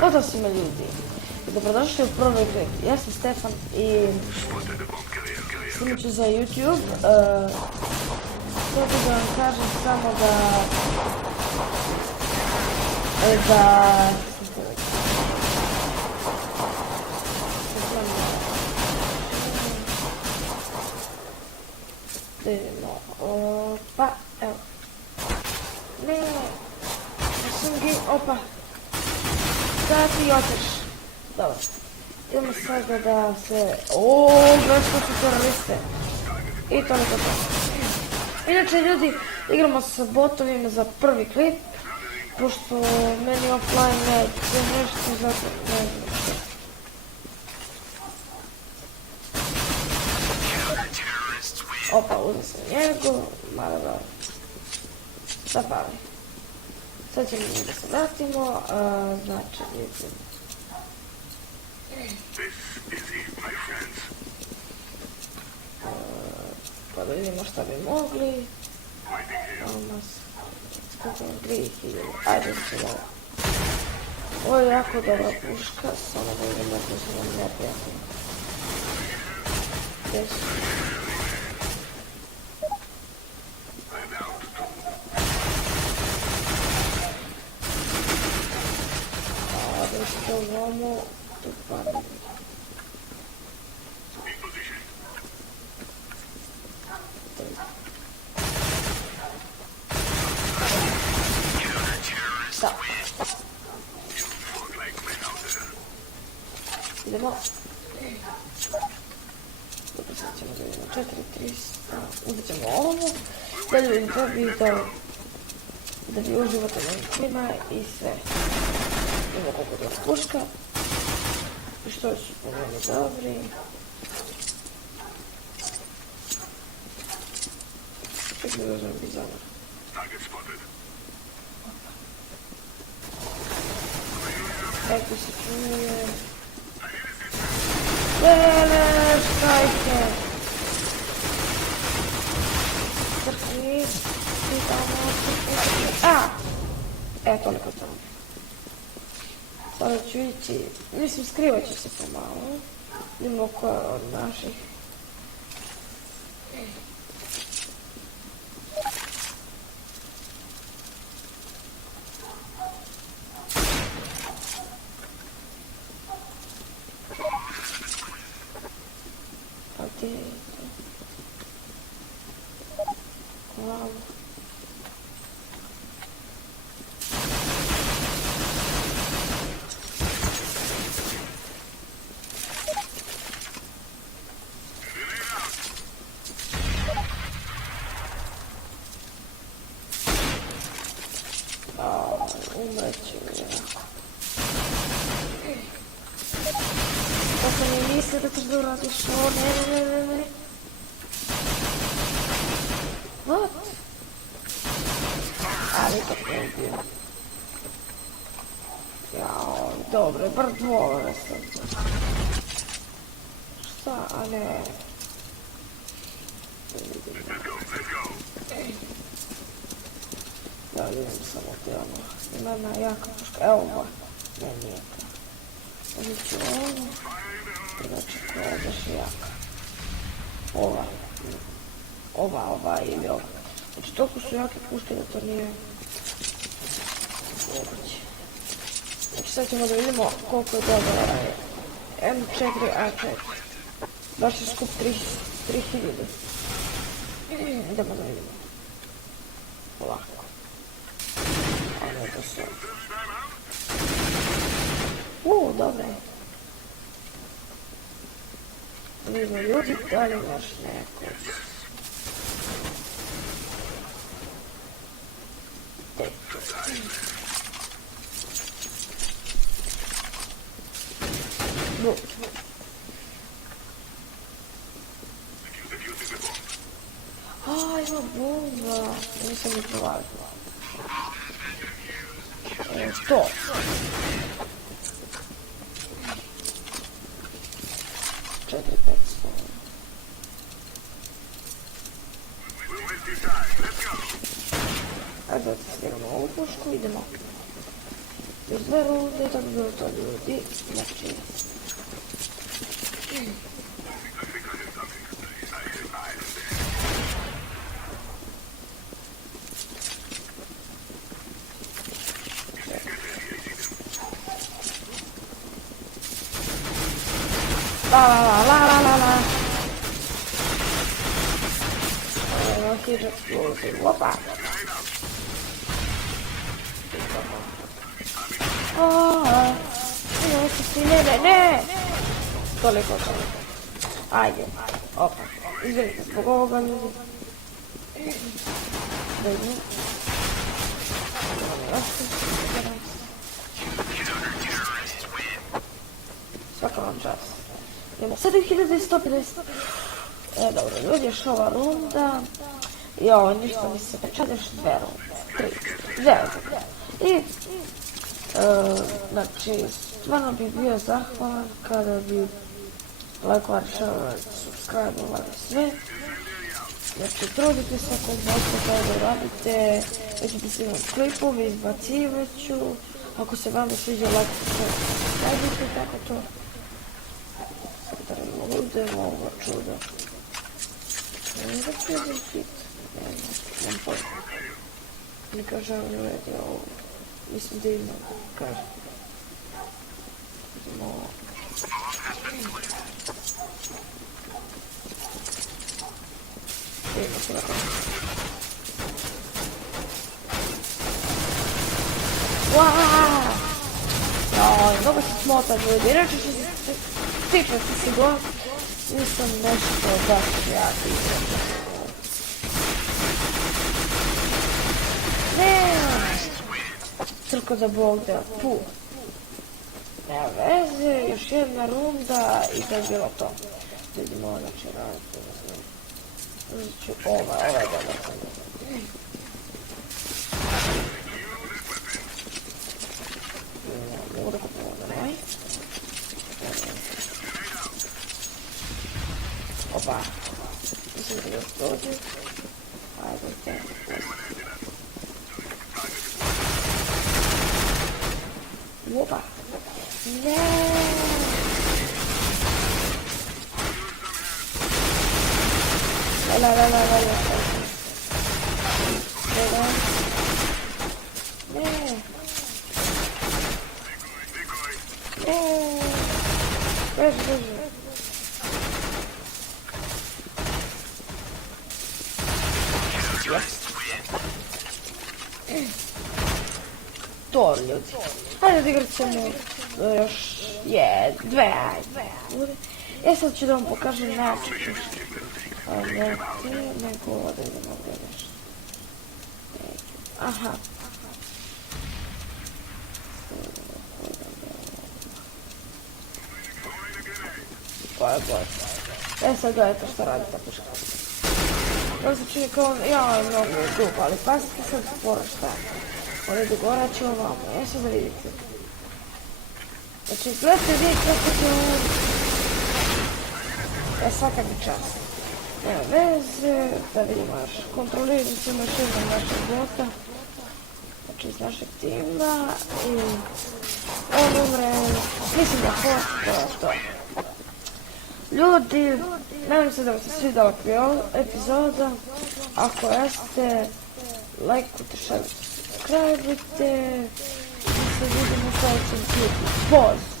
Pozdrav svima ljudi i dobrodošli u prvi klip. Ja sam Stefan i snimit ću za YouTube. Htio bih da vam kažem samo pa evo opa da ti oteš. Dobro, idemo sada da se gledaj što su teroriste i toliko to. Inače ljudi, igramo sa botovima za prvi klip, pošto meni offline neće nešto, zato ne znam što. Opa, uzem sam njegu, malo da zapali. Sad ćemo da se vratimo, znači vidimo. Pa da vidimo šta bi mogli. Skupimo 3000, ajde se da. Ovo je jako dobra puška, samo da vidimo da su nam neprijatni. Gdje su? To vamo, tu padne. Da. Idemo. Dobro, sad ćemo da vidimo 4300. Uzet ćemo ovo. Da bi uživate na klima i sve. Imamo koliko je puška. I što su po meni dobri. Ček da dođem bizana. Kako se čuje. Štajte. Crkni. Toliko tamo. Sada ću ići, mislim skrivat ću se pomalo. Vidimo koja od naših. Pa gdje je to? Hvala. Umreću jako. Kako mi misle da ćeš da uradiš ovo, ne. What? Ali kako je bio. Jao, dobro, bar dvore sam. Šta, a ne. Da vidim samo te ono, ima jedna jaka puška, evo ova, ne nije to. Uzet ću ovo, znači koja je baš jaka. Ova ili ova. Znači toliko su jake puške da to nije moguće. Znači sad ćemo da vidimo koliko je dobra M4A4. Baš je skup 3000. Idemo da vidimo. Polako. To su. Dobro je. Vidimo ljudi, da li još neko? Ima bomba. Nisam mi prolazila. To. Četiri, 500. Ajde da snimamo ovu pušku, idemo. Još 2 runde i tako bi bilo to ljudi. Znači... La. Here's explosive. Opa! Ne! Toliko. Ajde. Opa. Izvolite zbog ovoga ljudi. Dajmo. Svaka vam čast. Imamo 7150. Dobro, ljudi, još ova runda. I ovo, ništa mi se pričati, još 2 runde. 3. I, znači, stvarno bi bio zahvalan kada bi lajkovali, šerovali, subscribe-ovali sve. Znači, trudite se ako možete kada radite, već bi se imam klipovi, izbacivat ću. Ako se vama sviđa, lajkite, radite tako to. Sad da budemo ovo čudo. Da ću hit. Nemam pojma. Mi kaže on uredi ovo. Mislim da ima, kaže. Idemo ovo. Idemo se nakon. Waaaa! Joj, mnogo se smota ljudi. Inače ću se stičati se go. Nisam nešto baš ja tičam. Ne! Crko za Bog da, puh. Nema veze, još jedna runda i to je bilo to. Vidimo, znači raditi. Uzet ću ovaj dobar sam. Mogu da kupim ovaj. Opa. Mislim da još dođe. Ajde, te. Opa. Ne. La. Ne. Beži. To ljudi. Hajde odigrat ćemo još 2, ajde. Sad ću da vam pokažem način. Neko ovdje idemo ovdje nešto. Aha. Boj. Sad gledajte što radi ta puška. To se čini kao ja mnogo dugo, ali pazite sad sporo šta. Oni dogoraću ovamo, sad da vidite. Znači, gledajte vidjeti kako će ovo... Svaka mi čast. Nema veze, da vidimo još. Kontroliram se još jednom našeg bota. Znači, iz našeg tima i... On umre... Mislim da to je to. Ljudi, nadam se da vam se svidjela epizoda. Ako jeste, lajkujte, šerujte, subscribe-ujte. I se vidimo u sljedećem klipu. Poz!